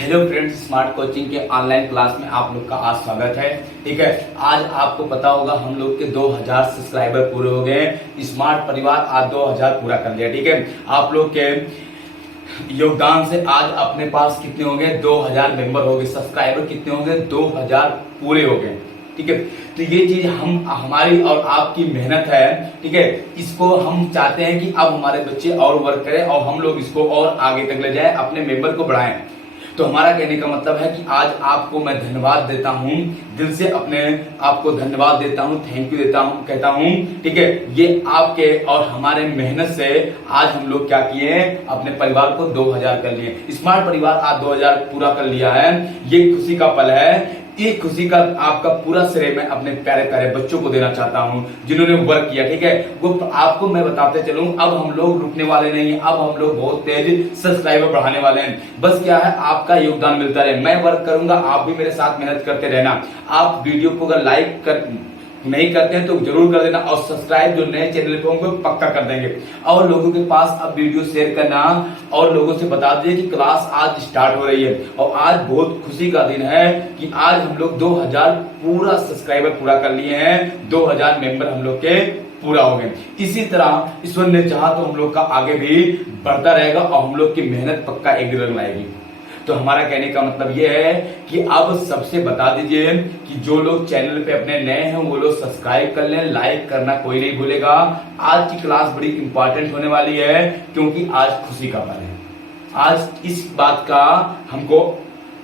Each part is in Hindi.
हेलो फ्रेंड्स, स्मार्ट कोचिंग के ऑनलाइन क्लास में आप लोग का आज स्वागत है। ठीक है, आज आपको पता होगा हम लोग के 2000 सब्सक्राइबर पूरे हो गए हैं। स्मार्ट परिवार आज 2000 पूरा कर लिया। ठीक है, आप लोग के योगदान से आज अपने पास कितने हो गए, 2000 मेंबर हो गए। सब्सक्राइबर कितने हो गए, 2000 पूरे हो गए। ठीक है, तो ये चीज हमारी और आपकी मेहनत है। ठीक है, इसको हम चाहते हैं कि अब हमारे बच्चे और वर्क करें और हम लोग इसको और आगे तक ले जाएं, अपने मेंबर को बढ़ाएं। तो हमारा कहने का मतलब है कि आज आपको मैं धन्यवाद देता हूं, दिल से अपने आपको धन्यवाद देता हूं, थैंक यू देता हूं, कहता हूं। ठीक है, ये आपके और हमारे मेहनत से आज हम लोग क्या किए हैं, अपने परिवार को 2000 कर लिए। स्मार्ट परिवार आज 2000 पूरा कर लिया है। ये खुशी का पल है। ये खुशी का आपका पूरा श्रेय मैं अपने प्यारे प्यारे बच्चों को देना चाहता हूं जिन्होंने वर्क किया। ठीक है, वो आपको मैं बताते चलूं, अब हम लोग रुकने वाले नहीं, अब हम लोग बहुत तेज सब्सक्राइबर बढ़ाने वाले हैं। बस क्या है, आपका योगदान मिलता रहे, मैं वर्क करूंगा, आप भी मेरे साथ मेहनत करते रहना। आप वीडियो को अगर लाइक कर नहीं करते हैं तो जरूर कर देना और सब्सक्राइब जो नए चैनल पे होंगे पक्का कर देंगे और लोगों के पास अब वीडियो शेयर करना और लोगों से बता दीजिए कि क्लास आज स्टार्ट हो रही है। और आज बहुत खुशी का दिन है कि आज हम लोग 2000 पूरा सब्सक्राइबर पूरा कर लिए हैं, 2000 मेंबर हम लोग के पूरा हो गए। इसी तरह ईश्वर ने चाहा तो हम लोग का आगे भी बढ़ता रहेगा और हम लोग की मेहनत पक्का एक रंग लाएगी। तो हमारा कहने का मतलब यह है कि अब सबसे बता दीजिए कि जो लोग चैनल पे अपने नए हैं वो लोग सब्सक्राइब कर लें, लाइक करना कोई नहीं भूलेगा। आज की क्लास बड़ी इंपॉर्टेंट होने वाली है क्योंकि आज खुशी का पल है। आज इस बात का हमको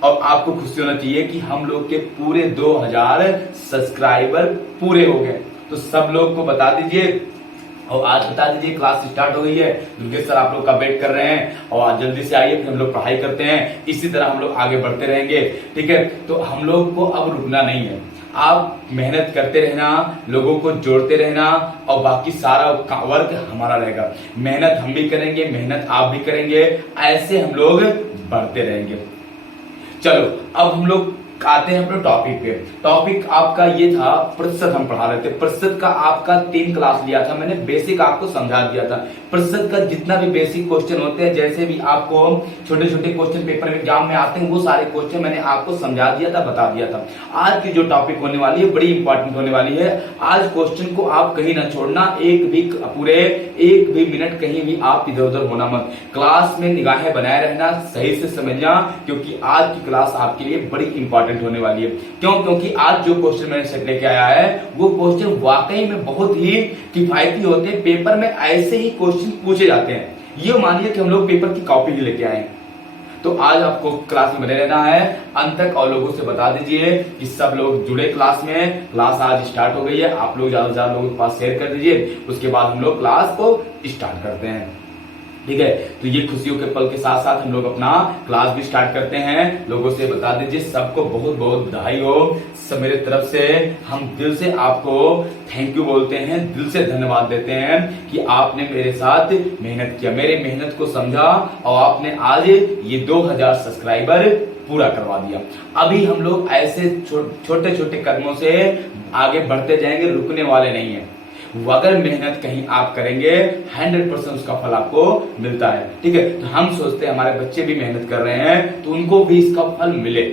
और आपको खुशी होना चाहिए कि हम लोग के पूरे 2000 सब्सक्राइबर पूरे हो गए। तो सब लोग को बता दीजिए और आज बता दीजिए क्लास स्टार्ट हो गई है। दुर्गेश सर आप लोग का वेट कर रहे हैं और आज जल्दी से आइए, फिर हम लोग पढ़ाई करते हैं। इसी तरह हम लोग आगे बढ़ते रहेंगे। ठीक है, तो हम लोग को अब रुकना नहीं है। आप मेहनत करते रहना, लोगों को जोड़ते रहना और बाकी सारा वर्क हमारा रहेगा। मेहनत हम भी करेंगे, मेहनत आप भी करेंगे, ऐसे हम लोग बढ़ते रहेंगे। चलो अब हम लोग आते हैं अपने टॉपिक पे। टॉपिक आपका ये था, प्रतिशत हम पढ़ा रहे थे। प्रतिशत का आपका 3 क्लास लिया था मैंने, बेसिक आपको समझा दिया था। प्रतिशत का जितना भी बेसिक क्वेश्चन होते हैं, जैसे भी आपको छोटे छोटे क्वेश्चन पेपर में एग्जाम में आते हैं, वो सारे क्वेश्चन मैंने आपको समझा दिया था, बता दिया था। आज की जो टॉपिक होने वाली है बड़ी इंपॉर्टेंट होने वाली है। आज क्वेश्चन को आप कहीं ना छोड़ना, एक भी मिनट कहीं भी आप इधर उधर होना मत। क्लास में निगाहें बनाए रहना, सही से समझना, क्योंकि आज की क्लास आपके लिए बड़ी इंपॉर्टेंट होने वाली है। क्यों? क्योंकि आज जो क्वेश्चन मैंने सेट लेके आया है वो क्वेश्चन वाकई में बहुत ही किफायती होते हैं। पेपर में ऐसे ही क्वेश्चन पूछे जाते हैं। ये मानिए कि हम लोग पेपर की कॉपी ही लेके आए। तो आज आपको क्लास में बने रहना है अंत तक और लोगों से बता दीजिए कि सब लोग जुड़े क्लास में। क्लास आज स्टार्ट हो गई है, आप लोग ज्यादा से ज्यादा लोगों के पास शेयर कर दीजिए। उसके बाद हम लोग क्लास को स्टार्ट करते हैं। ठीक है, तो ये खुशियों के पल के साथ साथ हम लोग अपना क्लास भी स्टार्ट करते हैं। लोगों से बता दीजिए, सबको बहुत बहुत बधाई हो। सब मेरे तरफ से हम दिल से आपको थैंक यू बोलते हैं, दिल से धन्यवाद देते हैं कि आपने मेरे साथ मेहनत किया, मेरे मेहनत को समझा और आपने आज ये 2000 सब्सक्राइबर पूरा करवा दिया। अभी हम लोग ऐसे छोटे छोटे कदमों से आगे बढ़ते जाएंगे, रुकने वाले नहीं है। अगर मेहनत कहीं आप करेंगे 100% उसका फल आपको मिलता है। ठीक है, तो हम सोचते हैं हमारे बच्चे भी मेहनत कर रहे हैं तो उनको भी इसका फल मिले।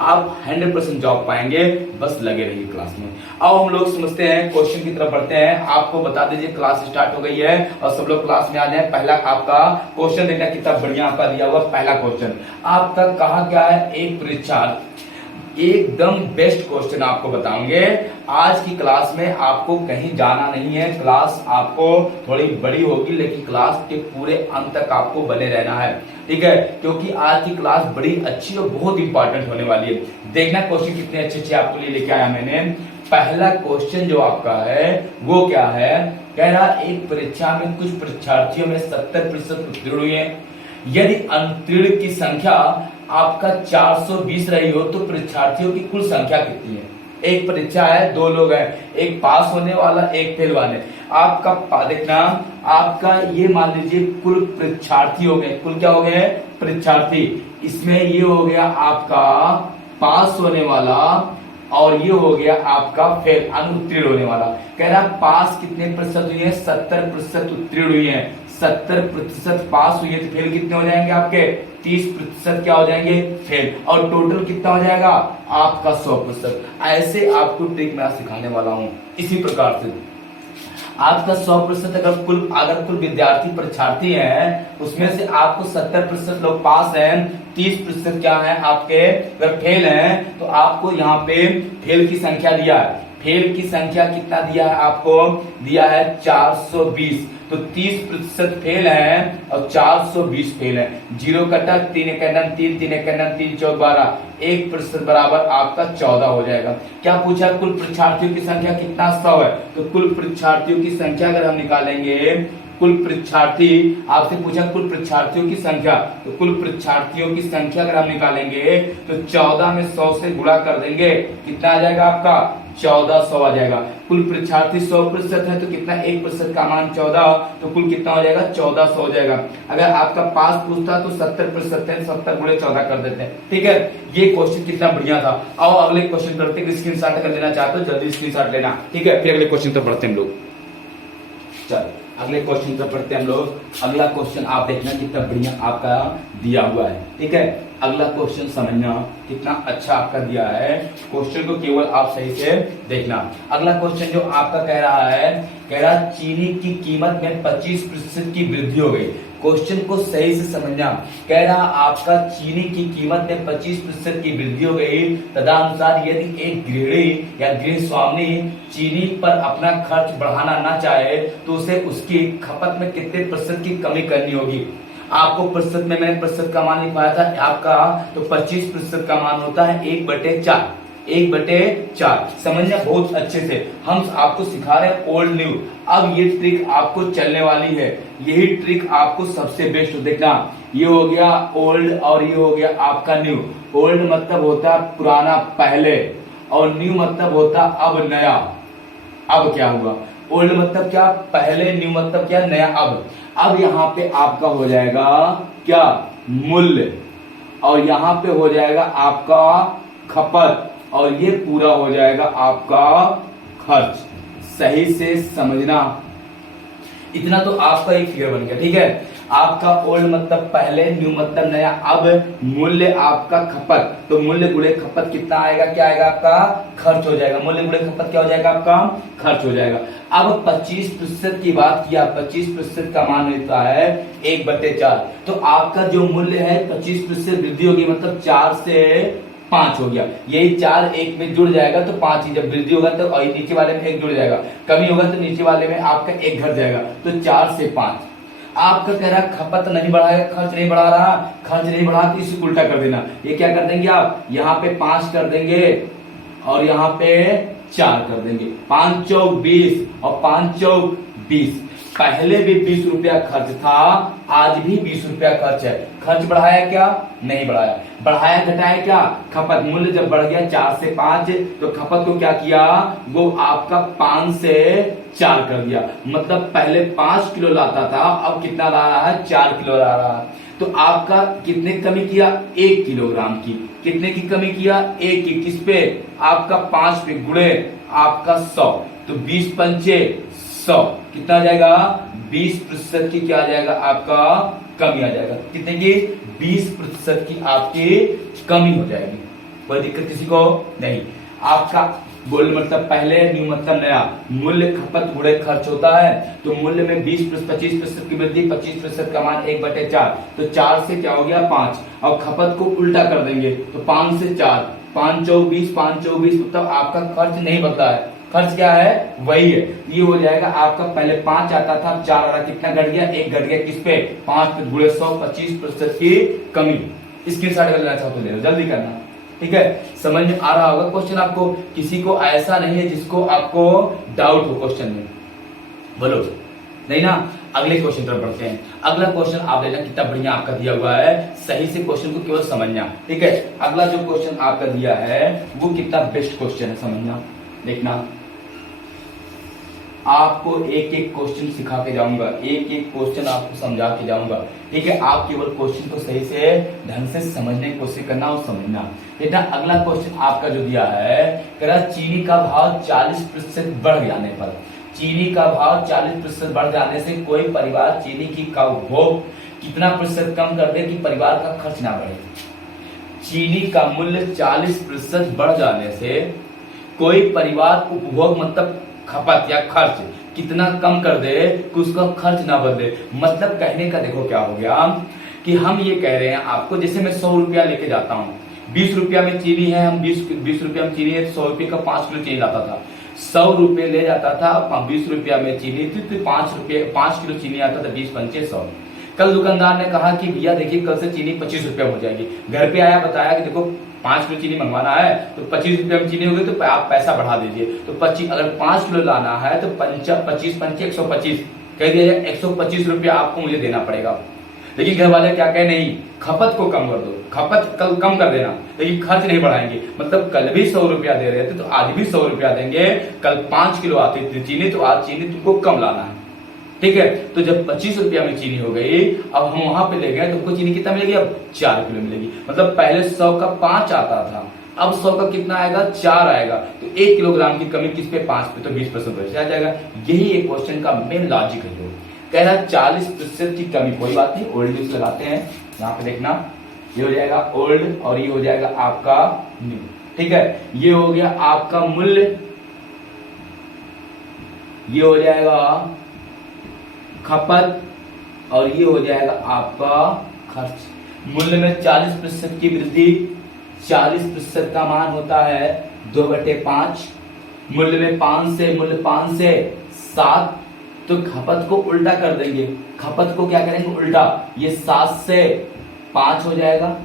आप 100% जॉब पाएंगे, बस लगे रहिए क्लास में। अब हम लोग समझते हैं, क्वेश्चन की तरफ बढ़ते हैं। आपको बता दीजिए क्लास स्टार्ट हो गई है और सब लोग क्लास में आ जाए। पहला आपका क्वेश्चन देखना कितना बढ़िया आपका दिया हुआ। पहला क्वेश्चन आपका कहा क्या है, एक परीक्षा एकदम बेस्ट क्वेश्चन आपको बताऊंगे। आज की क्लास में आपको कहीं जाना नहीं है। क्लास आपको थोड़ी बड़ी होगी लेकिन क्लास के पूरे अंत तक आपको बने रहना है। ठीक है, क्योंकि आज की क्लास बड़ी अच्छी और बहुत इंपॉर्टेंट होने वाली है। देखना क्वेश्चन कितने अच्छे अच्छे आपके लिए लेके आया मैंने। पहला क्वेश्चन जो आपका है वो क्या है, कह रहा एक परीक्षा में कुछ परीक्षार्थियों में 70% उत्तीर्ण हुए। यदि अनुत्तीर्ण की संख्या आपका 420 रही हो तो परीक्षार्थियों की कुल संख्या कितनी है। एक परीक्षा है, 2 लोग हैं, एक पास होने वाला एक फेल वाले। आपका देखना, आपका ये मान लीजिए कुल परीक्षार्थी हो गए। कुल क्या हो गए, परीक्षार्थी। इसमें ये हो गया आपका पास होने वाला और ये हो गया आपका फेल अनुत्तीर्ण होने वाला। कह रहा पास कितने प्रतिशत हुई है, 70% उत्तीर्ण हुई है। 70% पास हुए तो फेल कितने हो जाएंगे आपके 30% क्या हो जाएंगे फेल, और टोटल कितना हो जाएगा आपका 100%। ऐसे आपको ट्रिक मैं सिखाने वाला हूं। इसी प्रकार से आपका 100% अगर कुल विद्यार्थी परीक्षार्थी हैं उसमें से आपको 70% लोग पास हैं, 30% क्या है आपके अगर फेल हैं, तो आपको यहाँ पे फेल की संख्या दिया है। फेल की संख्या कितना दिया है आपको, दिया है 420। तो 30% फेल है और 420 फेल है। जीरो कटा 3 एक 3 3 एक 3 4 12, 1% बराबर आपका 14 हो जाएगा। क्या पूछा, कुल परीक्षार्थियों की संख्या कितना 100 है, तो कुल परीक्षार्थियों की संख्या अगर हम निकालेंगे, कुल परीक्षार्थी आपसे पूछा कुल परीक्षार्थियों की संख्या, तो कुल परीक्षार्थियों की संख्या अगर हम निकालेंगे तो 14 में 100 से गुणा कर देंगे, कितना आ जाएगा आपका 1400 आ जाएगा। कुल परीक्षार्थी 100% है तो कितना 1% का मान 14, तो कुल कितना हो जाएगा 1400 हो जाएगा। अगर आपका पास पूछता तो 70% है, 70 गुणे 14 कर देते हैं। ठीक है, ये क्वेश्चन कितना बढ़िया था। आओ अगले क्वेश्चन करते हैं। स्क्रीनशॉट अगर लेना चाहते हो जल्दी स्क्रीनशॉट लेना। ठीक है, फिर अगले क्वेश्चन तो पढ़ते हैं हम लोग। चलो अगले क्वेश्चन पर पढ़ते हैं हम लोग। अगला क्वेश्चन आप देखना कितना बढ़िया आपका दिया हुआ है। ठीक है, अगला क्वेश्चन समझना कितना अच्छा आपका दिया है। क्वेश्चन को केवल आप सही से देखना। अगला क्वेश्चन जो आपका कह रहा चीनी की कीमत में 25% की वृद्धि हो गई। क्वेश्चन को सही से समझना। कह रहा आपका चीनी की कीमत में 25% की वृद्धि हो गई, तदनुसार यदि एक गृहिणी या गृह स्वामी चीनी पर अपना खर्च बढ़ाना ना चाहे तो उसे उसकी खपत में कितने % की कमी करनी होगी। आपको प्रतिशत में मैंने प्रतिशत का मान लिखवाया था आपका, तो 25% का मान होता है 1/4। 1/4 समझना बहुत अच्छे से। हम आपको सिखा रहे हैं ओल्ड न्यू। अब ये ट्रिक आपको चलने वाली है, यही ट्रिक आपको सबसे बेस्ट देखना। ये हो गया ओल्ड और ये हो गया आपका न्यू। ओल्ड मतलब होता है पुराना पहले, और न्यू मतलब होता अब नया। अब क्या हुआ, ओल्ड मतलब क्या पहले, न्यू मतलब क्या नया। अब यहाँ पे आपका हो जाएगा क्या मूल्य, और यहाँ पे हो जाएगा आपका खपत, और ये पूरा हो जाएगा आपका खर्च। सही से समझना, इतना तो आपका एक फिगर बन गया। ठीक है, आपका ओल्ड मतलब पहले, न्यू मतलब नया, अब मूल्य आपका खपत, तो मूल्य गुणे खपत कितना आएगा, क्या आएगा आपका खर्च हो जाएगा। मूल्य गुणे खपत क्या हो जाएगा आपका खर्च हो जाएगा। अब 25% की बात किया, 25% का मान होता है 1/4। तो आपका जो मूल्य है 25% वृद्धि होगी, मतलब 4 से 5 हो गया। यही 4 1 में जुड़ जाएगा तो 5 ही, जब वृद्धि होगा तो नीचे वाले में 1 जुड़ जाएगा, कमी होगा तो नीचे वाले में आपका 1 घट जाएगा, तो 4 से 5। आपका कह रहा खपत नहीं बढ़ाएगा, खर्च नहीं बढ़ा रहा, खर्च नहीं बढ़ा तो इसे उल्टा कर देना। ये क्या कर देंगे आप, यहाँ पे 5 कर देंगे और यहाँ पे 4 कर देंगे। 5 चौक 20 और 5 चौक 20। पहले भी 20 रुपया खर्च था, आज भी 20 रुपया खर्च है। खर्च बढ़ाया क्या, नहीं बढ़ाया। बढ़ाया घटाया क्या, खपत। मूल्य जब बढ़ गया 4 से 5 तो खपत को क्या किया, वो आपका 5 से 4 कर दिया। मतलब पहले 5 किलो लाता था, अब कितना ला रहा है, 4 किलो ला रहा है। तो आपका कितने कमी किया, 1 किलोग्राम की। कितने की कमी किया, 1 की। किस पे, आपका 5 पे, गुणे आपका 100, तो 20 पंचे 100, कितना आ जाएगा 20% की क्या आ जाएगा आपका कमी आ जाएगा। कितने की, 20% की आपकी कमी हो जाएगी। कोई दिक्कत किसी को नहीं। आपका बोल मतलब पहले, न्यू मतलब नया। मूल्य खपत गुणे खर्च होता है, तो मूल्य में 20 + 25% की वृद्धि, 25% का मान 1/4, तो 4 से क्या हो गया 5। अब खपत को उल्टा कर देंगे तो 5 से 4, 5 चौक 20, 5 चौक 20, मतलब आपका खर्च नहीं बदला है। खर्च क्या है, वही है। ये हो जाएगा आपका, पहले 5 आता था, अब 4 आ रहा, कितना घट गया, 1 घट गया। किस पे, 5 पे गुणे 100, 25% की कमी। स्क्रीनशॉट लेना चाहो तो ले लो, जल्दी करना। ठीक है, समझ में आ रहा होगा क्वेश्चन आपको। किसी को ऐसा नहीं है जिसको आपको डाउट हो क्वेश्चन में, बोलो नहीं ना। अगले क्वेश्चन पर बढ़ते हैं। अगला क्वेश्चन आप लेना कितना बढ़िया आपका दिया हुआ है, सही से क्वेश्चन को केवल समझना। ठीक है, अगला जो क्वेश्चन आपका दिया है वो कितना बेस्ट क्वेश्चन है, समझना, देखना। आपको एक एक क्वेश्चन सिखा के जाऊंगा, एक एक क्वेश्चन आपको समझा के जाऊंगा। ठीक है, आप केवल क्वेश्चन को सही से ढंग से समझने की कोशिश करना और समझना। बेटा अगला क्वेश्चन आपका जो दिया है, कह रहा चीनी का भाव 40% बढ़ जाने पर, चीनी का भाव 40% बढ़ जाने से कोई परिवार चीनी की का उपभोग कितना प्रतिशत कम कर दे कि परिवार का खर्च ना बढ़े। चीनी का मूल्य 40% बढ़ जाने से कोई परिवार उपभोग मतलब खपत या खर्च कितना कम कर दे कि उसका खर्च ना बढ़े। मतलब कहने का देखो क्या हो गया कि हम ये कह रहे हैं आपको, जैसे मैं 100 रुपया लेके जाता हूँ, 20 रुपया में चीनी है, हम 20 रुपया में चीनी है, 100 रुपये का 5 किलो चीनी लाता था। 100 रुपये ले जाता था, 20 रुपया में चीनी थी तो 5 किलो चीनी आता था, 20 पंचे 100। कल दुकानदार ने कहा कि भैया देखिए कल से चीनी 25 रुपया हो जाएगी। घर पे आया बताया कि देखो 5 किलो चीनी मंगवाना है तो 25 रुपया में चीनी होगी तो आप पैसा बढ़ा दीजिए। तो 25 अगर 5 किलो लाना है तो 25 पंचे 125 कह दिया जाए, 125 रुपया आपको मुझे देना पड़ेगा। लेकिन घर वाले क्या कहे, नहीं खपत को कम कर दो, खपत कल कम कर देना, लेकिन खर्च नहीं बढ़ाएंगे। मतलब कल भी 100 रुपया दे रहे थे तो आज भी 100 रुपया देंगे। कल 5 किलो आती थी चीनी तो आज चीनी तुमको कम लाना है, ठीक है। तो जब 25 रुपया में चीनी हो गई, अब हम वहां पे ले गए तो हमको चीनी कितना मिलेगी, अब 4 किलो मिलेगी। मतलब पहले 100 का 5 आता था, अब 100 का कितना आएगा, 4 आएगा। तो 1 किलोग्राम की कमी किस पे, 5 पे, तो 20% बच जाएगा। यही एक क्वेश्चन का मेन लॉजिक है। कह रहा 40% की कमी, कोई बात नहीं, ओल्ड न्यूज लगाते हैं यहाँ पे, देखना ये हो जाएगा ओल्ड और ये हो जाएगा आपका न्यू, ठीक है। ये हो गया आपका मूल्य, ये हो जाएगा खपत और ये हो जाएगा आपका खर्च। मूल्य में 40% की वृद्धि, 40% का मान होता है 2/5। मूल्य में 5 से, मूल्य 5 से 7, तो खपत को उल्टा कर देंगे। खपत को क्या करेंगे, उल्टा। ये 7 से 5 हो जाएगा,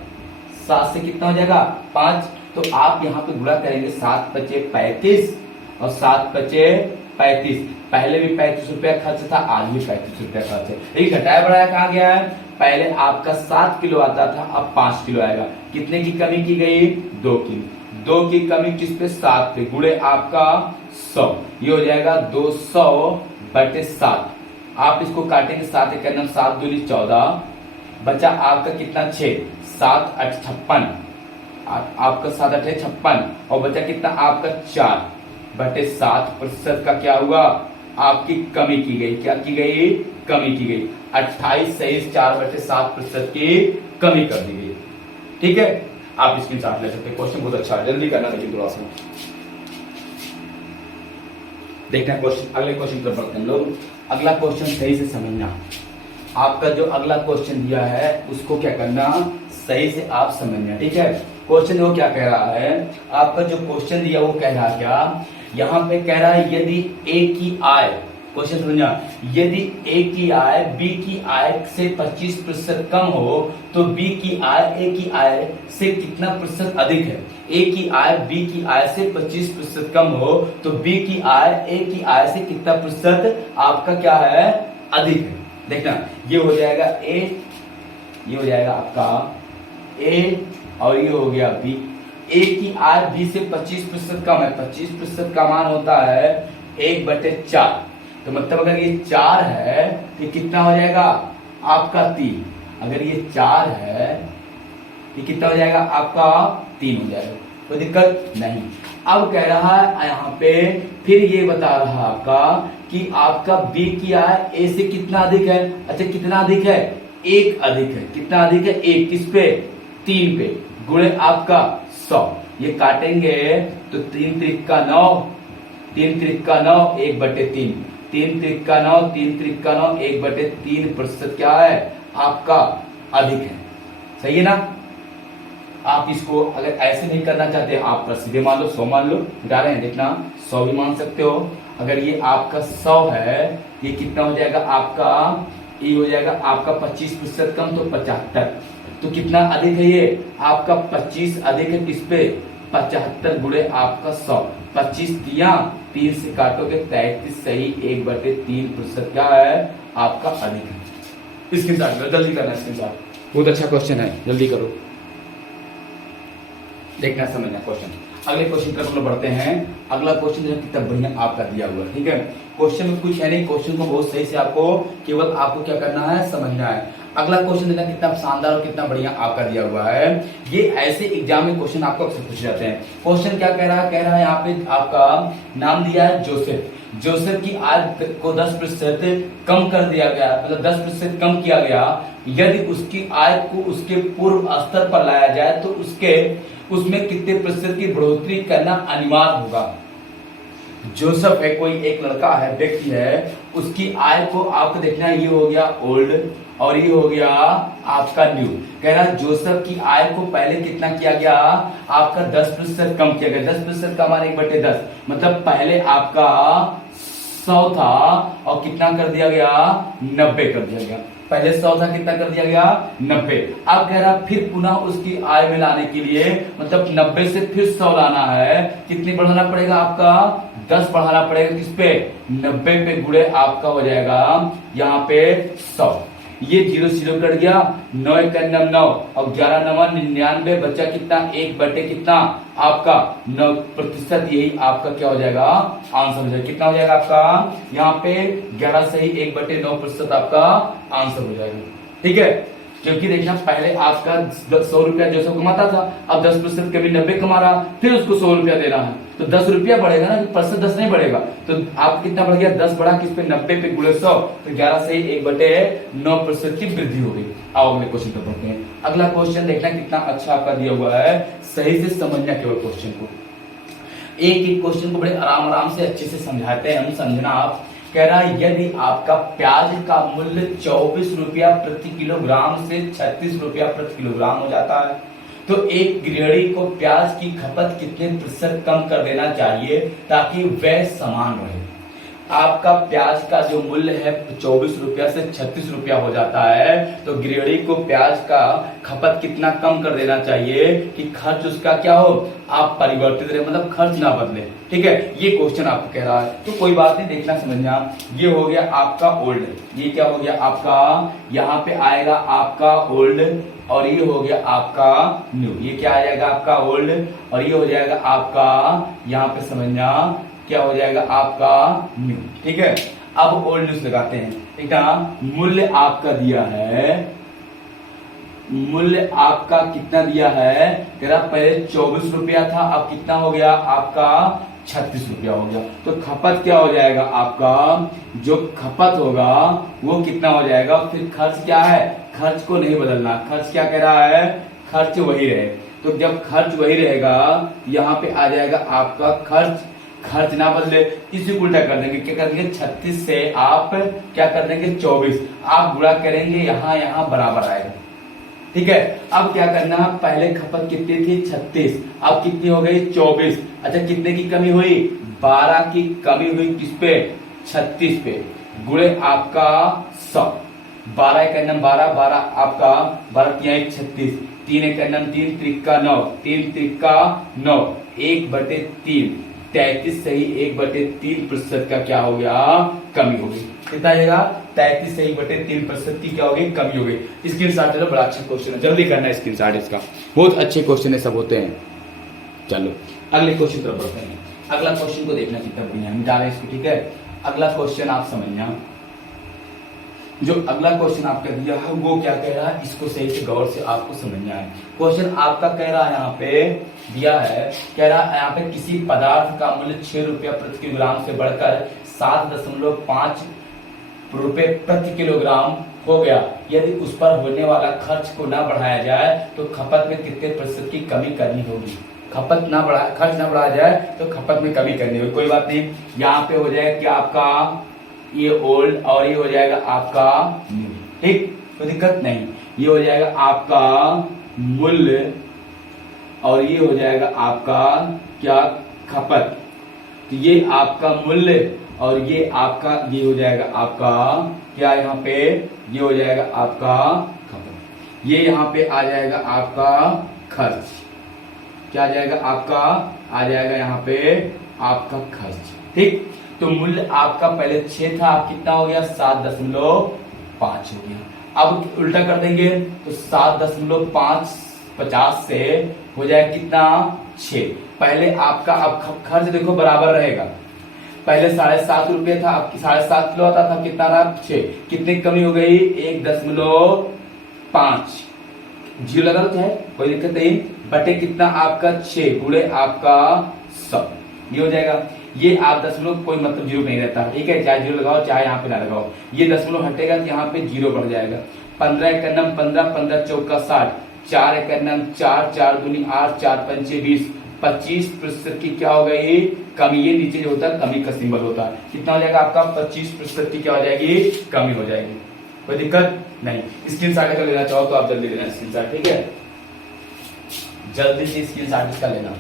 7 से कितना हो जाएगा, 5। तो आप यहाँ पे गुणा करेंगे, 7 पचे 35 और 7 पचे 35। पहले भी 35 रुपया खर्च था, आज भी 35 रुपया खर्च है। लेकिन घटाया बढ़ाया कहाँ गया है, पहले आपका 7 किलो आता था, अब 5 किलो आएगा। कितने की कमी की गई, 2 की। 2 की कमी किस पे, 7 पे, गुणे आपका 100। ये हो जाएगा 200/7। आप इसको काटेंगे, 7 एक 7 दूनी 14, बचा आपका कितना 6, 7 8 56, आपका 7 8 56 और बचा कितना आपका 4/7% का क्या हुआ, आपकी कमी की गई। क्या की गई, कमी की गई। 28 सही 4/7% की कमी कर दी गई, ठीक है। आप स्क्रीन शॉट ले सकते हैं। क्वेश्चन बहुत अच्छा है, जल्दी करना लेकिन थोड़ा सा देखना क्वेश्चन। अगले क्वेश्चन पर बढ़ते हैं लोग। अगला क्वेश्चन सही से समझना। आपका जो अगला क्वेश्चन दिया है उसको क्या करना, सही से आप समझना, ठीक है। क्वेश्चन वो क्या कह रहा है, आपका जो क्वेश्चन दिया वो कह रहा है क्या, यहाँ पे कह रहा है यदि ए की आय, क्वेश्चन समझना, यदि ए की आय बी की आय से 25% कम हो तो बी की आय ए की आय से कितना प्रतिशत अधिक है। ए की आय बी की आय से 25% कम हो तो बी की आय ए की आय से कितना प्रतिशत आपका क्या है, अधिक है। देखना ये हो जाएगा ए, ये हो जाएगा आपका ए और ये हो गया बी। ए की आय बी से 25% कम है, 25% का मान होता है 1/4। तो मतलब अगर ये 4 है तो कितना हो जाएगा आपका 3। अगर ये 4 है ये कितना हो जाएगा आपका 3 हो जाएगा, कोई दिक्कत नहीं। अब कह रहा है यहाँ पे फिर ये बता रहा है आपका कि आपका बी की आय ए से कितना अधिक है। अच्छा कितना अधिक है, 1 अधिक है। कितना अधिक है, 1 किस पे, 3 पे, गुणे आपका 100। ये काटेंगे तो 3 त्रिक 9, 3 त्रिक 9, 1/3, 3 त्रिक 9, 3 त्रिक 9, 1/3% क्या है आपका अधिक है। सही है ना। आप इसको अगर ऐसे नहीं करना चाहते आप सीधे मान लो 100 मान लो, घटा रहे हैं देखना 100 भी मान सकते हो। अगर ये आपका 100 है ये कितना हो जाएगा आपका, ये हो जाएगा आपका 25% कम तो 75। तो कितना अधिक है ये आपका 25 अधिक है किस पे, 75 गुणे आपका 100। 25 दिया 3 से काटोगे 33 सही, 1/3% क्या है आपका अधिक है। इसके साथ जल्दी करना, इसके साथ बहुत अच्छा क्वेश्चन है, जल्दी करो, देखना समझना क्वेश्चन। अगले क्वेश्चन की तरफ हम बढ़ते हैं। अगला क्वेश्चन जो कितना बढ़िया आपका दिया हुआ है, ठीक है। क्वेश्चन में कुछ है नहीं, क्वेश्चन को बहुत सही से आपको केवल आपको क्या करना है, समझना है। अगला क्वेश्चन देखना कितना शानदार और कितना बढ़िया आपका दिया हुआ है। ये ऐसे एग्जाम में क्वेश्चन आपको अक्सर पूछे जाते हैं। क्वेश्चन क्या कह रहा है, कह रहा है यहाँ पे आपका नाम दिया है जोसेफ। जोसेफ की आय को 10% कम कर दिया गया, मतलब 10% कम किया गया, यदि उसकी आय को उसके पूर्व स्तर पर लाया जाए तो उसमें कितने प्रतिशत की बढ़ोतरी करना अनिवार्य होगा। जोसेफ है, कोई एक लड़का है, व्यक्ति है, उसकी आय को आपको देखना है, ये हो गया ओल्ड और ये हो गया आपका न्यू। कह रहा जोसेफ की आय को पहले कितना किया गया, आपका 10% कम किया गया। 10% का मान 1/10, मतलब पहले आपका 100 था और कितना कर दिया गया, 90 कर दिया गया। पहले 100 था, कितना कर दिया गया, 90। अब कह रहा फिर पुनः उसकी आय में लाने के लिए, मतलब 90 से फिर 100 लाना है, कितनी बढ़ाना पड़ेगा, आपका 10 बढ़ाना पड़ेगा। किस पे, 90 पे गुणे आपका हो जाएगा यहाँ पे 100। ये 0 0 कट गया, 9 1 9 और 11 9 99, बचा कितना, 1 कितना आपका 9%। यही आपका क्या हो जाएगा, आंसर हो जाएगा। कितना हो जाएगा आपका, यहाँ पे 11 सही 1/9% आपका आंसर हो जाएगा। ठीक है, क्योंकि देखना पहले आपका 100 रुपया जो सब कमाता था, अब 10% कभी 90 कमा रहा, फिर उसको 100 रुपया दे रहा है, तो 10 रुपया बढ़ेगा ना, परसेंट 10 नहीं बढ़ेगा। तो आप कितना बढ़ गया, 10 बढ़ा किस पे, 90 पे गुणे 100, तो 11 से 1/9% की वृद्धि हो गई। आओ अगले क्वेश्चन पर बढ़ते हैं। अगला क्वेश्चन देखना कितना अच्छा आपका दिया हुआ है, सही से समझना केवल क्वेश्चन को, एक एक क्वेश्चन को बड़े आराम से अच्छे से समझाते हैं हम, समझना आप। कह रहा है यदि आपका प्याज का मूल्य 24 रुपया प्रति किलोग्राम से 36 रुपया प्रति किलोग्राम हो जाता है, तो एक गृहिणी को प्याज की खपत कितने प्रतिशत कम कर देना चाहिए ताकि वह समान रहे। आपका प्याज का जो मूल्य है 24 रुपया से 36 रुपया हो जाता है, तो गृहिणी को प्याज का खपत कितना कम कर देना चाहिए कि खर्च उसका क्या हो, आप परिवर्तित रहे, मतलब खर्च ना बदले। ठीक है, ये क्वेश्चन आपको कह रहा है, तो कोई बात नहीं, देखना समझना। ये हो गया आपका ओल्ड, ये क्या हो गया आपका, यहाँ पे आएगा आपका ओल्ड और ये हो गया आपका न्यू। ये क्या आ जाएगा आपका ओल्ड और ये हो जाएगा आपका, यहाँ पे समझना क्या हो जाएगा आपका न्यू। ठीक है, अब ओल्ड न्यूज लगाते हैं। ठीक है, मूल्य आपका दिया है, मूल्य आपका कितना दिया है, तेरा पहले 24 रुपया था, अब कितना हो गया आपका 36 रुपया हो गया। तो खपत क्या हो जाएगा आपका, जो खपत होगा वो कितना हो जाएगा। फिर खर्च क्या है, खर्च को नहीं बदलना, खर्च क्या कह रहा है, खर्च वही रहे। तो जब खर्च वही रहेगा, यहाँ पे आ जाएगा आपका खर्च, खर्च ना बदले, इसी उल्टा कर देंगे, क्या कर देंगे 36 से आप क्या कर देंगे 24, आप गुणा करेंगे, यहाँ यहाँ बराबर आएगा। ठीक है, अब क्या करना, पहले खपत कितनी थी 36, अब कितनी हो गई 24। अच्छा, कितने की कमी हुई, 12 की कमी हुई, किस पे, 36 पे, गुणे आपका 100। 12 1 12 12 आपका 12 3 36, 3 1 3 त्रिका 9, 3 त्रिका 9, 1/3, 33 सही 1/3% का क्या हो गया, कमी हो गई। कितना आएगा, 33 सही 1/3% की क्या हो गई, कमी हो गई। स्क्रीनशॉट लो, बड़ा अच्छा क्वेश्चन है, जल्दी करना है स्क्रीनशॉट इसका, बहुत अच्छे क्वेश्चन है, सब होते हैं। चलो अगले क्वेश्चन तरफ बढ़ते हैं। अगला क्वेश्चन को देखना कितना बढ़िया है, मिटा रहे इसको। ठीक है, अगला क्वेश्चन आप समझना, जो अगला क्वेश्चन आपका दिया है वो क्या कह रहा है, इसको सही से गौर से आपको समझना है। क्वेश्चन आपका कह रहा है, यहाँ पे दिया है, कह रहा है यहाँ पे किसी पदार्थ का मूल्य 6 रुपया प्रति किलोग्राम से बढ़कर 7.5 रुपए प्रति किलोग्राम हो गया, यदि उस पर होने वाला खर्च को ना बढ़ाया जाए तो खपत में कितने प्रतिशत की कमी करनी होगी। खपत ना बढ़ा, खर्च ना बढ़ाया जाए तो खपत में कमी करनी होगी। कोई बात नहीं, यहाँ पे हो जाएगा कि आपका ये ओल्ड और ये हो जाएगा आपका न्यू। ठीक, कोई दिक्कत नहीं, ये हो जाएगा आपका मूल्य और ये हो जाएगा आपका क्या, खपत। तो ये आपका मूल्य और ये आपका, ये हो जाएगा आपका क्या, यहाँ पे ये हो जाएगा आपका खपत, ये यहाँ पे आ जाएगा आपका खर्च। क्या आ जाएगा आपका, आ जाएगा यहाँ पे आपका खर्च। ठीक, तो मूल्य आपका पहले 6 था, अब कितना हो गया 7.5 हो गया। अब उल्टा कर देंगे तो 7.5 50 से हो जाए कितना 6। पहले आपका, अब खर्च देखो बराबर रहेगा, पहले 7.5 रुपये था, अब 7.5 किलो आता था, कितना रहा 6, कितनी कमी हो गई 1.5, जीरो लगा तो है, कोई दिक्कत नहीं, बटे कितना आपका 6 गुणे आपका 100, ये हो जाएगा। ये आप दशमलव कोई मतलब जीरो नहीं रहता, ठीक है, चाहे जीरो लगाओ चाहे यहाँ पे ना लगाओ, ये दशमलव हटेगा तो यहाँ पे जीरो बढ़ जाएगा। 15 एक नम 15, 15 चौका 60, 4 एक नम 4, 4 दूनी 8, 4 पंचे 20, 25% की क्या हो गई कमी। ये नीचे जो होता है कमी का सिंबल होता है, कितना हो जाएगा आपका 25% की क्या हो जाएगी कमी हो जाएगी। कोई दिक्कत नहीं। स्क्रीनशॉट अगर लेना चाहो तो आप जल्दी लेना स्क्रीनशॉट, ठीक है, जल्दी से स्क्रीनशॉट इसका लेना,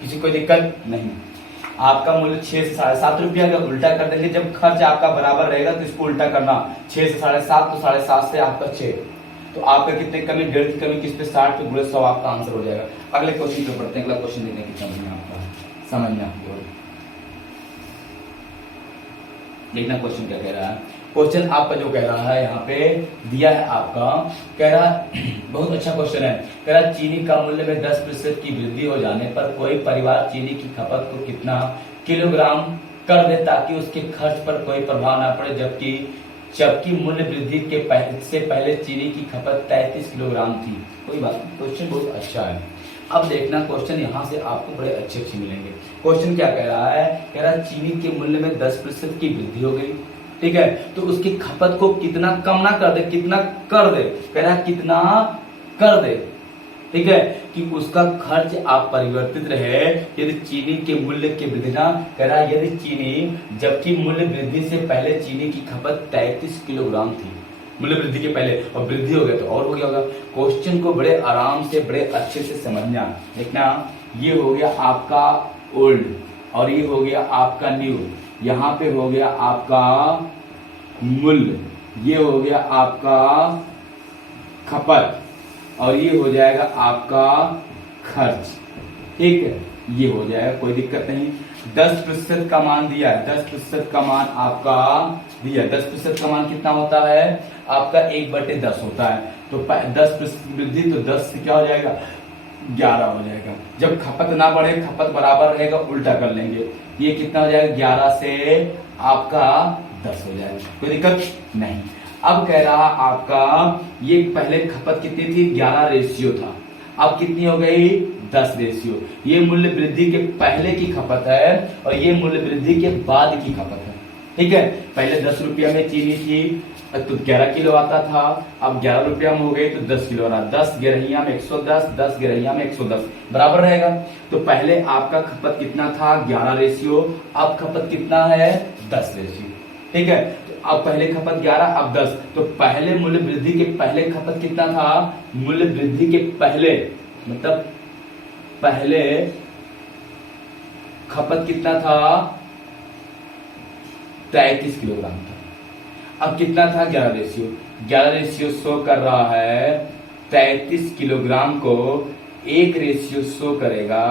किसी कोई दिक्कत नहीं। आपका मूल्य 6 से 7.5 रुपया का उल्टा कर देंगे, जब खर्च आपका बराबर रहेगा तो इसको उल्टा करना, 6 से 7.5 तो 7.5 से आपका 6, तो आपका कितने कमी, 1.5 की कमी किस पे 60 पे गुणे 100 आपका आंसर हो जाएगा। अगले क्वेश्चन पे पढ़ते हैं, अगला क्वेश्चन देखने की समझना आपका समझना आपको देखना क्वेश्चन क्या कह रहा है। क्वेश्चन आपका जो कह रहा है यहाँ पे दिया है आपका, कह रहा बहुत अच्छा क्वेश्चन है, कह रहा चीनी का मूल्य में 10% की वृद्धि हो जाने पर कोई परिवार चीनी की खपत को कितना किलोग्राम कर दे ताकि उसके खर्च पर कोई प्रभाव ना पड़े, जबकि मूल्य वृद्धि से पहले चीनी की खपत 33 किलोग्राम थी। कोई बात नहीं, क्वेश्चन बहुत अच्छा है। अब देखना क्वेश्चन यहाँ से आपको बड़े अच्छे अच्छे मिलेंगे। क्वेश्चन क्या कह रहा है, कह रहा चीनी के मूल्य में 10% की वृद्धि हो गई, ठीक है, तो उसकी खपत को कितना कम ना कर दे, कितना कर दे, कह रहा कितना कर दे, ठीक है, कि उसका खर्च आप परिवर्तित रहे यदि चीनी के मूल्य की वृद्धि ना, कह रहा यदि चीनी जबकि मूल्य वृद्धि से पहले चीनी की खपत 33 किलोग्राम थी, मूल्य वृद्धि के पहले, और वृद्धि हो गया तो और हो गया होगा। क्वेश्चन को बड़े आराम से बड़े अच्छे से समझना, देखना, ये हो गया आपका ओल्ड और ये हो गया आपका न्यू, यहाँ पे हो गया आपका मूल्य, ये हो गया आपका खपत और ये हो जाएगा आपका खर्च, ठीक है, ये हो जाएगा, कोई दिक्कत नहीं। 10% का मान दिया है, 10% का मान आपका दिया, 10% का मान कितना होता है आपका 1/10 होता है, तो 10% वृद्धि तो 10 से क्या हो जाएगा 11 हो जाएगा। जब खपत ना बढ़े, खपत बराबर रहेगा, उल्टा कर लेंगे, ये कितना हो जाएगा 11 से आपका 10 हो जाएगा, कोई दिक्कत नहीं। अब कह रहा आपका ये पहले खपत कितनी थी 11 रेशियो था, अब कितनी हो गई 10 रेशियो। ये मूल्य वृद्धि के पहले की खपत है और ये मूल्य वृद्धि के बाद की खपत है, ठीक है। पहले 10 रुपया में चीनी थी तो 11 किलो आता था, अब 11 रुपया में हो गई तो 10 किलो आ रहा, 10 गिरहिया में 110, 10 गिरहिया में 110 बराबर रहेगा। तो पहले आपका खपत कितना था 11 रेशियो, अब खपत कितना है 10 रेशियो, ठीक है। तो अब पहले खपत 11 अब 10, तो पहले मूल्य वृद्धि के पहले खपत कितना था, मूल्य वृद्धि के पहले मतलब पहले खपत कितना था 33 किलोग्राम था, अब कितना था 11 रेशियो, 11 रेशियो शो कर रहा है 33 किलोग्राम को 1 रेशियो शो करेगा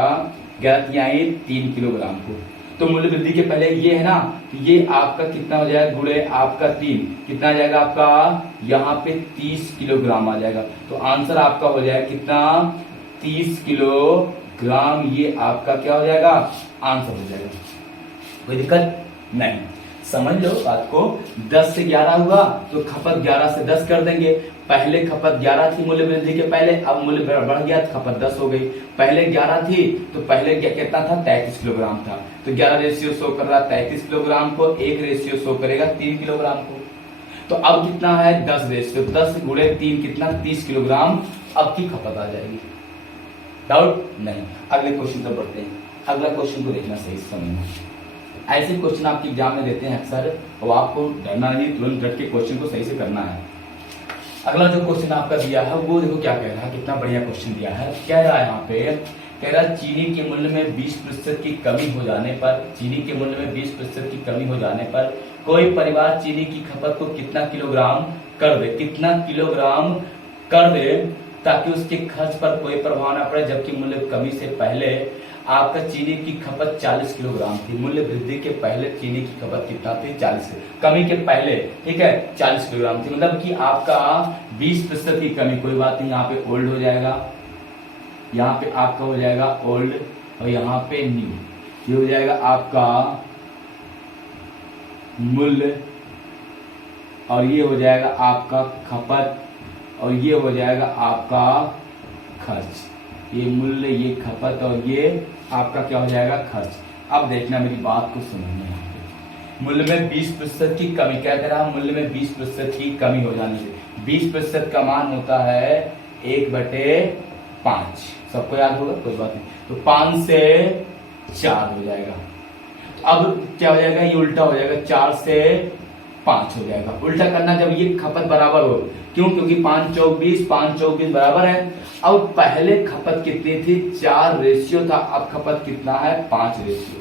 3 किलोग्राम को। तो मूल्य वृद्धि के पहले ये है ना, तो ये आपका कितना हो जाएगा गुणे आपका 3, कितना आ जाएगा आपका यहाँ पे 30 किलोग्राम आ जाएगा। तो आंसर आपका हो जाएगा कितना 30 किलोग्राम, ये आपका क्या हो जाएगा आंसर हो जाएगा, कोई दिक्कत नहीं। समझ लो बात को, 10 से 11 हुआ तो खपत 11 से 10 कर देंगे, पहले खपत 11 थी मूल्य वृद्धि के पहले, अब मूल्य बढ़ गया तो खपत 10 हो गई, पहले 11 थी तो पहले कितना था 33 किलोग्राम था, तो 11 रेशियो शो कर रहा 33 किलोग्राम को, 1 रेशियो शो करेगा 3 किलोग्राम को। तो अब कितना है 10 रेशियो, 10 गुणे 3 कितना 30 किलोग्राम अब की खपत आ जाएगी, डाउट नहीं। अगले क्वेश्चन पर बढ़ते हैं, अगला क्वेश्चन को देखना सही समझना। ऐसे क्वेश्चन आपके एग्जाम में देते हैं अक्सर, और आपको डरना नहीं, तुरंत डट के क्वेश्चन को सही से करना है। अगला जो क्वेश्चन आपका दिया है वो देखो क्या कह रहा है, कितना बढ़िया क्वेश्चन दिया है। कह रहा है यहाँ पे, कह रहा है चीनी के मूल्य में 20% की कमी हो जाने पर, चीनी के मूल्य में 20% की कमी हो जाने पर कोई परिवार चीनी की खपत को कितना किलोग्राम कर दे, कितना किलोग्राम कर दे ताकि उसके खर्च पर कोई प्रभाव ना पड़े, जबकि मूल्य कमी से पहले आपका चीनी की खपत 40 किलोग्राम थी। मूल्य वृद्धि के पहले चीनी की खपत कितना थी 40, कमी के पहले, ठीक है 40 किलोग्राम थी, मतलब कि आपका 20% की कमी, कोई बात नहीं, यहाँ पे ओल्ड हो जाएगा, यहाँ पे आपका हो जाएगा ओल्ड और यहाँ पे न्यू, ये हो जाएगा आपका मूल्य और ये हो जाएगा आपका खपत और ये हो जाएगा आपका खर्च, ये मूल्य ये खपत और ये आपका क्या हो जाएगा खर्च। अब देखना मेरी बात को समझना यहाँ पे। मूल्य में 20% की कमी, क्या कह रहा है, मूल्य में 20% की कमी हो जाने से 20% का मान होता है 1/5। सबको याद होगा, कोई बात नहीं। तो 5 से 4 हो जाएगा। अब क्या हो जाएगा, ये उल्टा हो जाएगा, 4 से 5 हो जाएगा। उल्टा करना जब ये खपत बराबर हो, क्यों, क्योंकि 5 चौक 20, 5 चौक 20 बराबर है। अब पहले खपत कितनी थी, 4 रेशियो था, अब खपत कितना है, 5 रेशियो।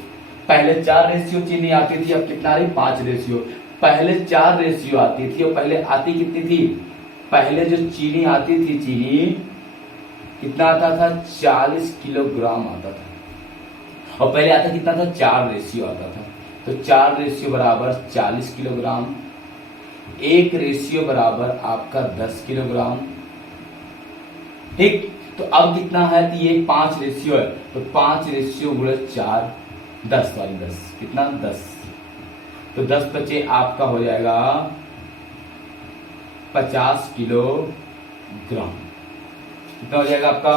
पहले 4 रेशियो चीनी आती थी, अब कितना रही, 5 रेशियो। पहले 4 रेशियो आती थी और पहले आती कितनी थी, पहले जो चीनी आती थी, चीनी कितना आता था, 40 किलोग्राम आता था। और पहले आता कितना था, 4 रेशियो आता था। तो 4 रेशियो बराबर 40 किलोग्राम, 1 रेशियो बराबर आपका 10 किलोग्राम। ठीक, तो अब कितना है, तो ये 5 रेशियो है, तो 5 रेशियो गुणे 4, 10 वाली 10, कितना 10। तो 10 बचे आपका हो जाएगा 50 किलोग्राम। कितना हो जाएगा आपका,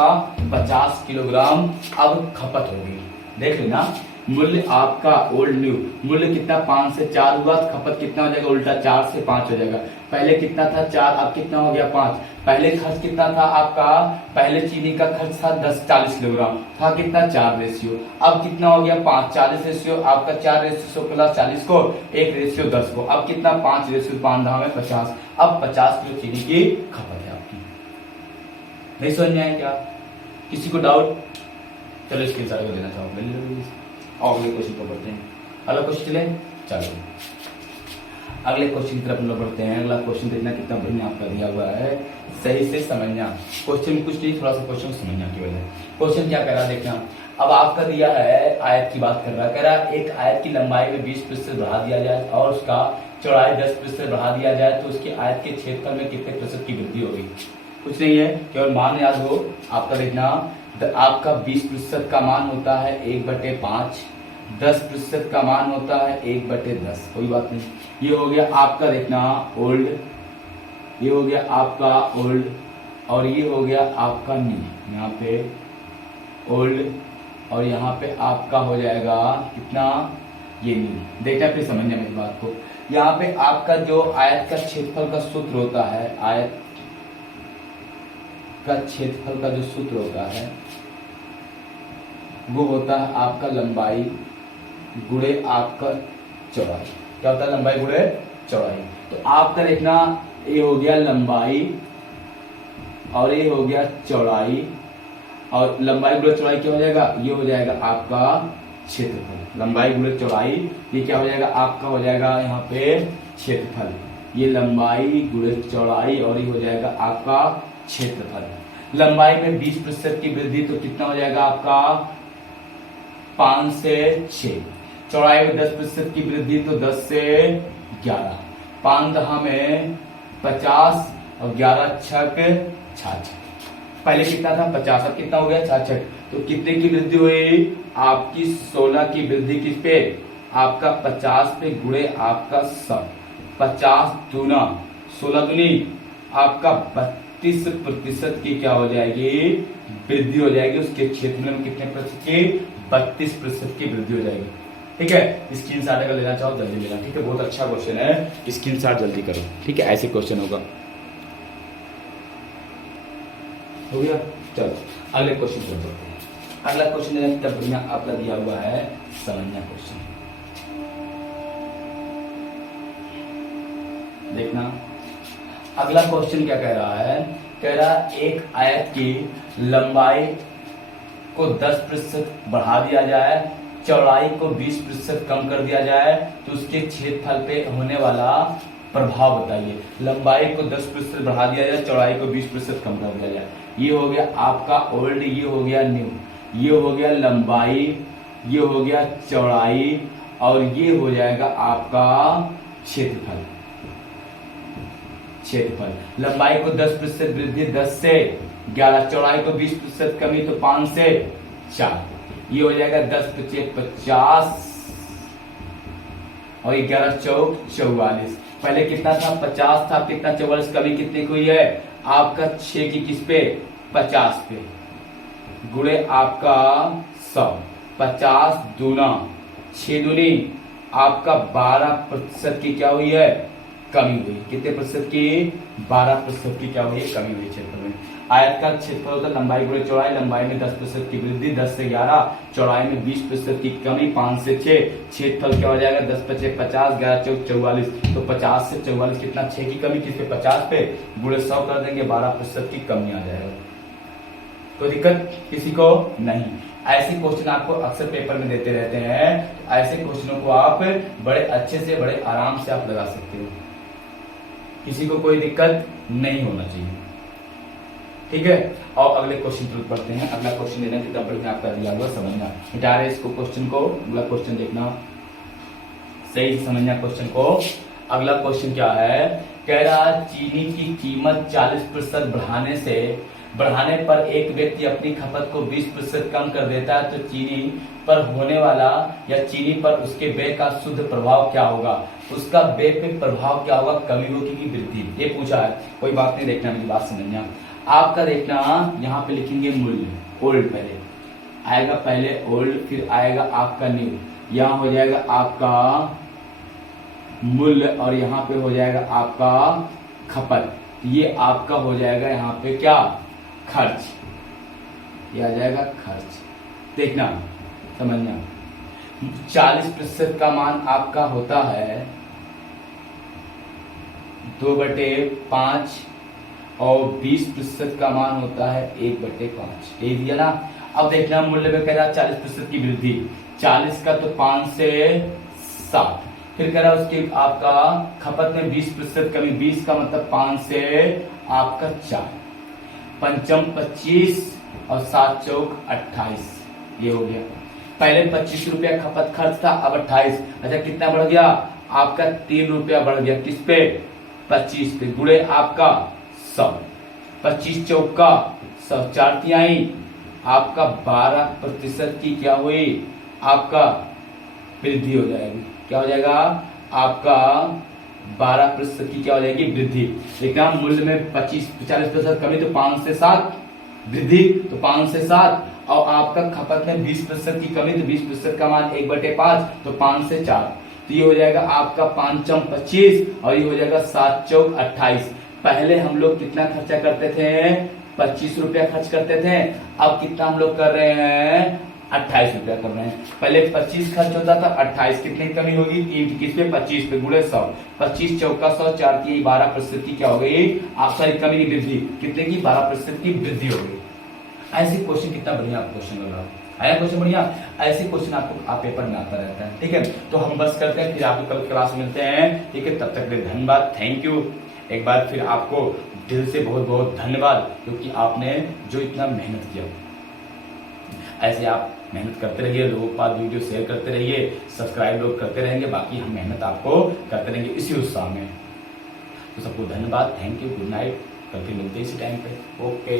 50 किलोग्राम अब खपत होगी। देख लेना, मूल्य आपका ओल्ड न्यू, मूल्य कितना, 5 से 4 हुआ, तो खपत कितना हो जाएगा, उल्टा 4 से 5 हो जाएगा। पहले कितना था, 4, अब कितना हो गया, 5। पहले खर्च कितना था आपका, पहले चीनी का खर्च था 40 किलोग्राम, था कितना, 4 रेशियो। अब कितना हो गया, 5, 40 रेशियो, आपका 4 रेशियो प्लस 40 को, 1 रेशियो 10 को, अब कितना, 5 रेशियो 5 में 50। अब 50 किलो चीनी की खपत है आपकी। नहीं समझ में आया क्या, किसी को डाउट, चलो इसके साथ देना चाहूंगा। और अगले क्वेश्चन को पढ़ते हैं। अगला क्वेश्चन चले, चलो अगले क्वेश्चन की तरफ हम लोग बढ़ते हैं। अगला क्वेश्चन देखना कितना बढ़िया आपका दिया हुआ है, सही से समझना। क्वेश्चन कुछ नहीं, थोड़ा सा क्वेश्चन समझना केवल है। क्वेश्चन क्या कह रहा है देखना। अब आपका दिया है, आयत की बात कर रहा है, कह रहा है एक आयत की लंबाई में 20% बढ़ा दिया जाए और उसका चौड़ाई 10% बढ़ा दिया जाए तो उसकी आयत के क्षेत्रफल में कितने प्रतिशत की वृद्धि होगी। कुछ नहीं है, केवल मान याद हो आपका। देखना, आपका 20% का मान होता है 1/5, 10% का मान होता है 1/10। कोई बात नहीं, ये हो गया आपका, देखना ओल्ड, ये हो गया आपका ओल्ड, और ये हो गया आपका न्यू। यहाँ पे ओल्ड और यहाँ पे आपका हो जाएगा कितना, ये न्यू। देखना फिर समझना मेरी बात को। यहाँ पे आपका जो आयत का क्षेत्रफल का सूत्र होता है, आयत का क्षेत्रफल का जो सूत्र होता है वो होता है आपका लंबाई गुणे आपका चौड़ाई। क्या होता है, लंबाई गुणे चौड़ाई। तो आपका देखना, ये हो गया लंबाई और ये हो गया चौड़ाई, और लंबाई गुणे चौड़ाई क्या हो जाएगा, ये हो जाएगा आपका क्षेत्रफल। लंबाई गुणे चौड़ाई, ये क्या हो जाएगा आपका, हो जाएगा यहाँ पे क्षेत्रफल। ये लंबाई गुणे चौड़ाई और ये हो जाएगा आपका क्षेत्रफल। लंबाई में 20% की वृद्धि तो कितना हो जाएगा आपका, 5 से 6। चौड़ाई में 10% की वृद्धि तो 10 से 11। 5 दहा में 50 और 11 छक 66। पहले कितना था, 50, अब कितना हो गया, 66। तो कितने की वृद्धि हुई आपकी, 16 की वृद्धि किस पे, आपका 50 पे गुणे आपका 100। 50 दूना 16 दूनी आपका 32% की क्या हो जाएगी, वृद्धि हो जाएगी। उसके क्षेत्र में कितने प्रतिशत की, 32% की वृद्धि हो जाएगी। ठीक है, स्क्रीनशॉट अगर लेना चाहो जल्दी लेना। ठीक है, बहुत अच्छा क्वेश्चन है, स्क्रीनशॉट जल्दी करो। ठीक है, ऐसे क्वेश्चन होगा। हो गया, चलो अगले क्वेश्चन को बढ़ते हैं। अगला क्वेश्चन तब बढ़िया आपका दिया हुआ है, समझना क्वेश्चन। देखना, अगला क्वेश्चन क्या कह रहा है, कह रहा है एक आयत की लंबाई को 10% बढ़ा दिया जाए, चौड़ाई को 20% कम कर दिया जाए तो उसके क्षेत्रफल पे होने वाला प्रभाव बताइए। लंबाई को 10% बढ़ा दिया जाए, चौड़ाई को 20% कम कर दिया जाए। ये हो गया आपका ओल्ड, ये हो गया न्यू, ये हो गया लंबाई, ये हो गया चौड़ाई, और ये हो जाएगा आपका क्षेत्रफल। क्षेत्रफल लंबाई को 10% वृद्धि 10 से 11, चौड़ाई को 20% कमी तो 5 से 4। ये हो जाएगा 10 × 50 और 11 चौक 44। पहले कितना था, 50 था, कितना 44, कमी कितने की हुई है आपका 6 की किस पे, 50 पे, गुणे आपका 100। 50 दूना 6 दूनी आपका 12% की क्या हुई है, कमी हुई। कितने प्रतिशत की, 12% की क्या हुई है, कमी हुई क्षेत्रफल में। आयत का क्षेत्रफल होता है लंबाई गुणे चौड़ाई, लंबाई में 10% की वृद्धि, 10 से 11, चौड़ाई में 20% की कमी, 5 से 6, क्षेत्रफल क्या हो जाएगा, 10 × 5 = 50, 11 × 4 = 44, तो 50 से 44 कितना, 6 की कमी, किस पे, 50 पे, गुणे 100 कर देंगे, 12% की कमी आ जाएगा। कोई दिक्कत किसी को नहीं। ऐसे क्वेश्चन आपको अक्सर पेपर में देते रहते हैं, तो ऐसे क्वेश्चनों को आप बड़े अच्छे से, बड़े आराम से आप लगा सकते हो, किसी को कोई दिक्कत नहीं होना चाहिए, ठीक है। और अगले क्वेश्चन पर पढ़ते हैं। अगला क्वेश्चन देना कितना बढ़िया आपका दिया हुआ, समझना, मिटा रहे इसको क्वेश्चन को। अगला क्वेश्चन देखना, सही से समझना क्वेश्चन को। अगला क्वेश्चन क्या है, कह रहा चीनी की कीमत 40% बढ़ाने पर एक व्यक्ति अपनी खपत को 20% कम कर देता है, तो चीनी पर होने वाला या चीनी पर उसके व्यय का शुद्ध प्रभाव क्या होगा। उसका व्यय पे प्रभाव क्या होगा, कमी होगी कि वृद्धि, ये पूछा है। कोई बात नहीं, देखना, मेरी बात समझना। आपका देखना, यहाँ पे लिखेंगे मूल्य, ओल्ड पहले आएगा, पहले ओल्ड, फिर आएगा आपका न्यू, यहाँ हो जाएगा आपका मूल्य और यहाँ पे हो जाएगा आपका खपत, ये आपका हो जाएगा यहाँ पे क्या, खर्च, ये आ जाएगा खर्च। देखना, समझना, 40% का मान आपका होता है 2/5 और 20% का मान होता है 1/5, यही दिया ना। अब देखना, मूल्य में कह रहा 40% की वृद्धि, 40 का तो 5 से 7, फिर कह रहा उसकी आपका खपत में 20% कमी, 20 का मतलब 5 से आपका 4, पंचम 25 और 7 चौक 28, ये हो गया। पहले 25 रुपया खपत खर्च था, अब 28, अच्छा कितना बढ़ गया आपका, 3 रुपया बढ़ गया, किस पे, 25 पे, गुणे आपका 100, 25 चौका 100, 4 तिहाई आपका 12% की क्या हुई, आपका वृद्धि हो जाएगी। क्या हो जाएगा आपका, 12% की क्या हो जाएगी, वृद्धि। देखना, मूल्य में 40% कमी, तो 5 से 7 वृद्धि, तो 5 से 7, और आपका खपत में 20% की कमी, तो 20% का मान 1/5, तो 5 से 4, तो ये हो जाएगा आपका 5 × 25 और ये हो जाएगा 7 चौक 28। पहले हम लोग कितना खर्चा करते थे, 25 रुपया खर्च करते थे, अब कितना हम लोग कर रहे हैं, 28 रुपया कर रहे हैं। पहले 25 खर्च होता था, 28, कितनी कमी होगी, 3 किस पे, 25 पे, गुणे 100, 25 चौका 100, 4 तिहाई 12% की क्या हो गई, आप सारी कमी की वृद्धि, कितने की, 12% की वृद्धि हो गई। ऐसे क्वेश्चन कितना बढ़िया क्वेश्चन लग रहा आया, क्वेश्चन बढ़िया। ऐसे क्वेश्चन आपको आप पेपर में आता रहता है, ठीक है। तो हम बस करते हैं, फिर आपको कल क्लास मिलते हैं, ठीक है। तब तक के लिए धन्यवाद, थैंक यू। एक बार फिर आपको दिल से बहुत बहुत धन्यवाद, क्योंकि आपने जो इतना मेहनत किया। ऐसे आप मेहनत करते रहिए, लोगों के पास वीडियो शेयर करते रहिए, सब्सक्राइब लोग करते रहेंगे, बाकी हम मेहनत आपको करते रहेंगे इसी उत्साह में। तो सबको धन्यवाद, थैंक यू, गुड नाइट, कल फिर मिलते हैं इसी टाइम पे, ओके।